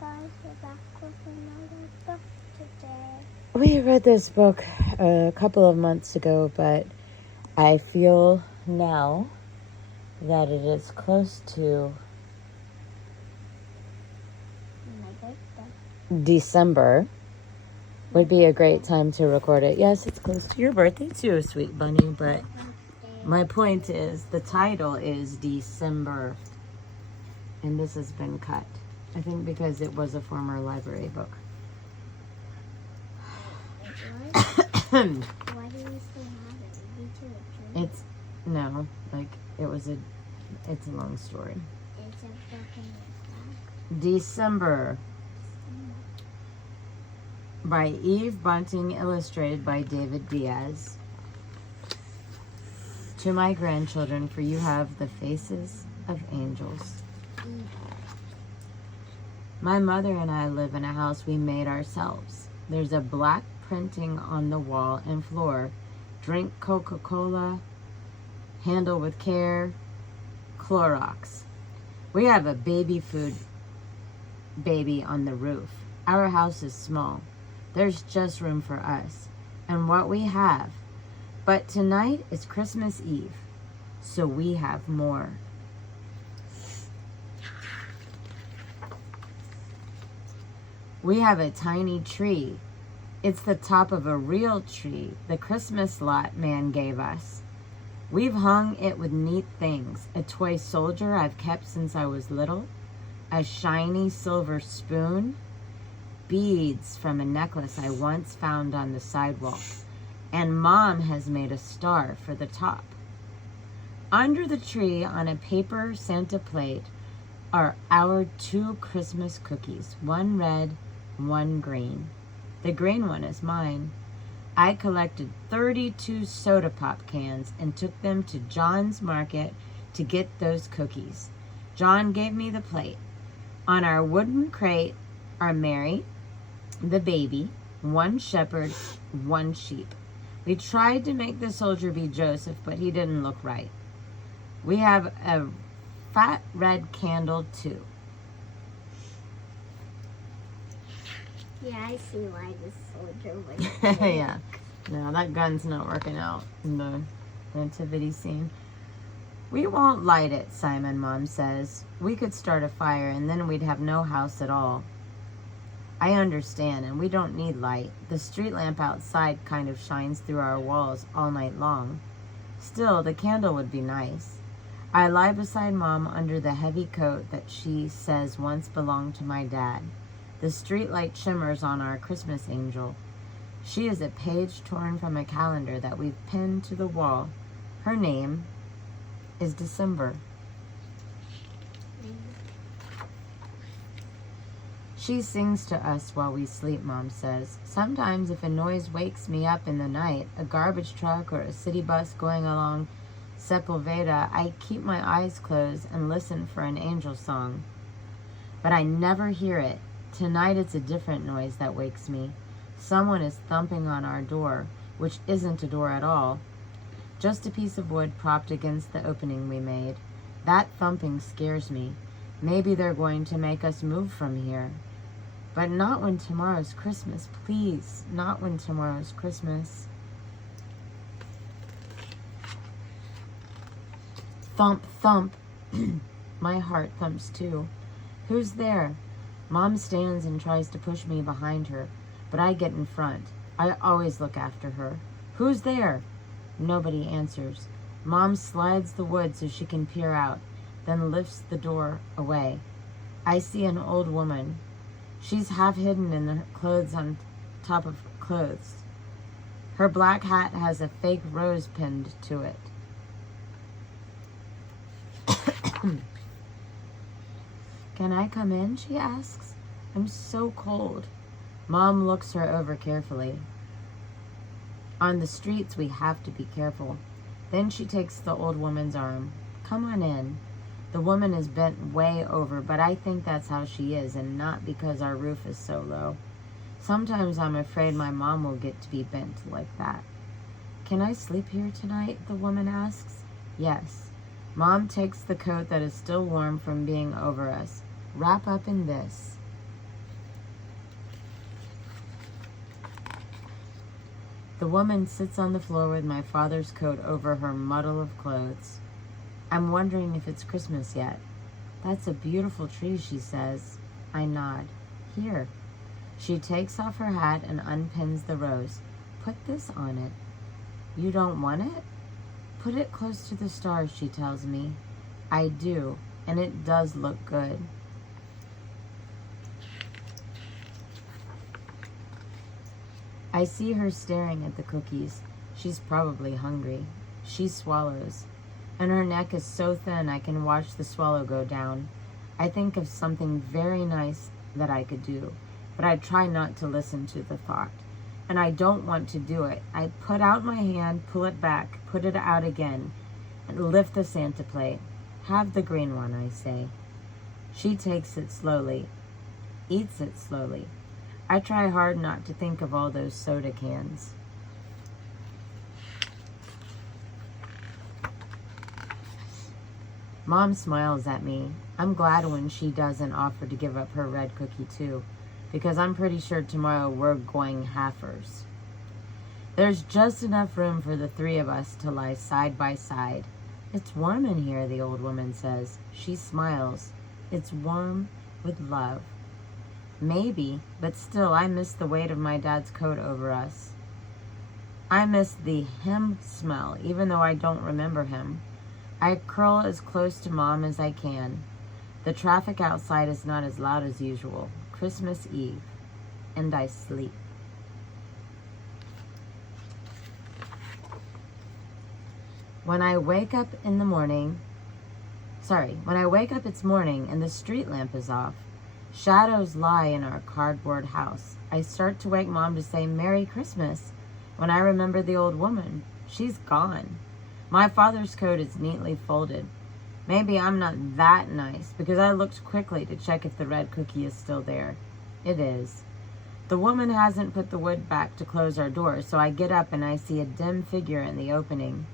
guys, we're back with another book today. We read this book a couple of months ago, but I feel now that it is close to My birthday. December. Would be a great time to record it. Yes, it's close to your birthday too, sweet bunny, but my point is the title is D.E.C.E.M.B.E.R. and this has been cut. I think because it was a former library book. Why do you still have it? It's a long story. It's a book in the back. D.E.C.E.M.B.E.R. by Eve Bunting, illustrated by David Diaz. To my grandchildren, for you have the faces of angels. My mother and I live in a house we made ourselves. There's a black printing on the wall and floor. Drink Coca-Cola, handle with care, Clorox. We have a baby food baby on the roof. Our house is small. There's just room for us and what we have. But tonight is Christmas Eve, so we have more. We have a tiny tree. It's the top of a real tree the Christmas lot man gave us. We've hung it with neat things. A toy soldier I've kept since I was little. A shiny silver spoon. Beads from a necklace I once found on the sidewalk. And Mom has made a star for the top. Under the tree on a paper Santa plate are our 2 Christmas cookies. One red, one green. The green one is mine. I collected 32 soda pop cans and took them to John's Market to get those cookies. John gave me the plate. On our wooden crate are Mary, the baby, 1 shepherd, 1 sheep. We tried to make the soldier be Joseph, but he didn't look right. We have a fat red candle too. Yeah, I see why this soldier was there. Yeah. No, that gun's not working out in the nativity scene. We won't light it, Simon, Mom says. We could start a fire and then we'd have no house at all. I understand, and we don't need light. The street lamp outside kind of shines through our walls all night long. Still, the candle would be nice. I lie beside Mom under the heavy coat that she says once belonged to my dad. The street light shimmers on our Christmas angel. She is a page torn from a calendar that we've pinned to the wall. Her name is December. She sings to us while we sleep, Mom says. Sometimes if a noise wakes me up in the night, a garbage truck or a city bus going along Sepulveda, I keep my eyes closed and listen for an angel song. But I never hear it. Tonight it's a different noise that wakes me. Someone is thumping on our door, which isn't a door at all. Just a piece of wood propped against the opening we made. That thumping scares me. Maybe they're going to make us move from here. But not when tomorrow's Christmas. Please, not when tomorrow's Christmas. Thump, thump. My heart thumps too. Who's there? Mom stands and tries to push me behind her, but I get in front. I always look after her. Who's there? Nobody answers. Mom slides the wood so she can peer out, then lifts the door away. I see an old woman. She's half hidden in the clothes on top of clothes. Her black hat has a fake rose pinned to it. Can I come in? She asks. I'm so cold. Mom looks her over carefully. On the streets, we have to be careful. Then she takes the old woman's arm. Come on in. The woman is bent way over, but I think that's how she is, and not because our roof is so low. Sometimes I'm afraid my mom will get to be bent like that. Can I sleep here tonight? The woman asks. Yes. Mom takes the coat that is still warm from being over us. Wrap up in this. The woman sits on the floor with my father's coat over her muddle of clothes. I'm wondering if it's Christmas yet. That's a beautiful tree, she says. I nod. Here. She takes off her hat and unpins the rose. Put this on it. You don't want it? Put it close to the stars, she tells me. I do, and it does look good. I see her staring at the cookies. She's probably hungry. She swallows, and her neck is so thin I can watch the swallow go down. I think of something very nice that I could do, but I try not to listen to the thought. And I don't want to do it. I put out my hand, pull it back, put it out again, and lift the Santa plate. Have the green one, I say. She takes it slowly, eats it slowly. I try hard not to think of all those soda cans. Mom smiles at me. I'm glad when she doesn't offer to give up her red cookie too, because I'm pretty sure tomorrow we're going halfers. There's just enough room for the three of us to lie side by side. It's warm in here, the old woman says. She smiles. It's warm with love. Maybe, but still I miss the weight of my dad's coat over us. I miss the him smell, even though I don't remember him. I curl as close to Mom as I can. The traffic outside is not as loud as usual. Christmas Eve. And I sleep. When I wake up it's morning and the street lamp is off. Shadows lie in our cardboard house. I start to wake Mom to say Merry Christmas when I remember the old woman. She's gone. My father's coat is neatly folded. Maybe I'm not that nice because I looked quickly to check if the red cookie is still there. It is. The woman hasn't put the wood back to close our door, so I get up and I see a dim figure in the opening.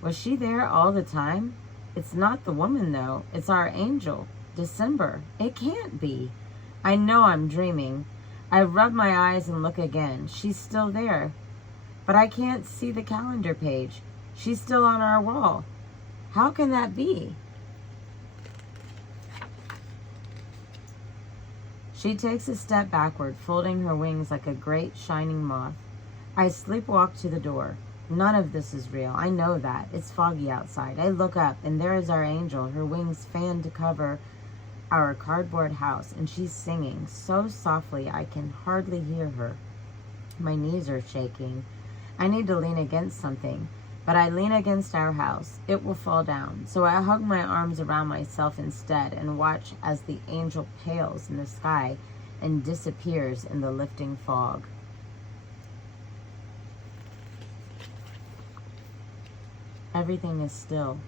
Was she there all the time? It's not the woman, though. It's our angel, D.E.C.E.M.B.E.R. It can't be. I know I'm dreaming. I rub my eyes and look again. She's still there. But I can't see the calendar page. She's still on our wall. How can that be? She takes a step backward, folding her wings like a great shining moth. I sleepwalk to the door. None of this is real. I know that. It's foggy outside. I look up, and there is our angel, her wings fanned to cover our cardboard house, and she's singing so softly I can hardly hear her. My knees are shaking. I need to lean against something, but I lean against our house. It will fall down. So I hug my arms around myself instead and watch as the angel pales in the sky and disappears in the lifting fog. Everything is still.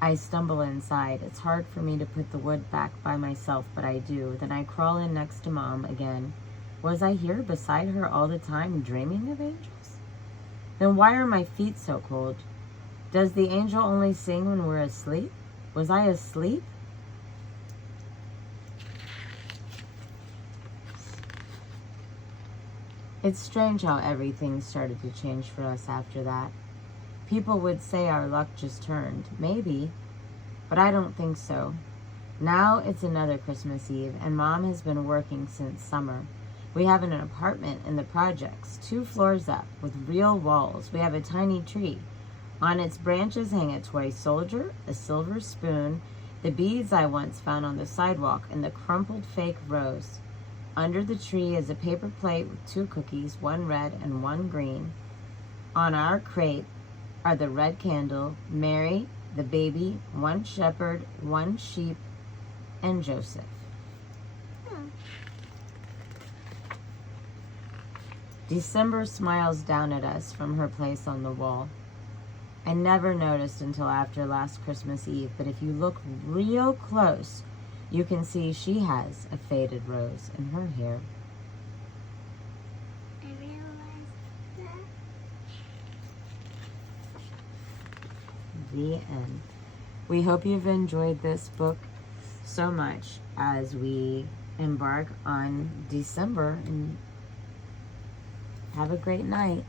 I stumble inside. It's hard for me to put the wood back by myself, but I do. Then I crawl in next to Mom again. Was I here beside her all the time dreaming of angels? Then why are my feet so cold? Does the angel only sing when we're asleep? Was I asleep? It's strange how everything started to change for us after that. People would say our luck just turned. Maybe, but I don't think so. Now it's another Christmas Eve, and Mom has been working since summer. We have an apartment in the projects, 2 floors up, with real walls. We have a tiny tree. On its branches hang a toy soldier, a silver spoon, the beads I once found on the sidewalk, and the crumpled fake rose. Under the tree is a paper plate with 2 cookies, 1 red and 1 green. On our crate are the red candle, Mary, the baby, 1 shepherd, 1 sheep, and Joseph. D.E.C.E.M.B.E.R smiles down at us from her place on the wall. I never noticed until after last Christmas Eve, but if you look real close, you can see she has a faded rose in her hair. I realized that. The end. We hope you've enjoyed this book so much as we embark on December, and have a great night.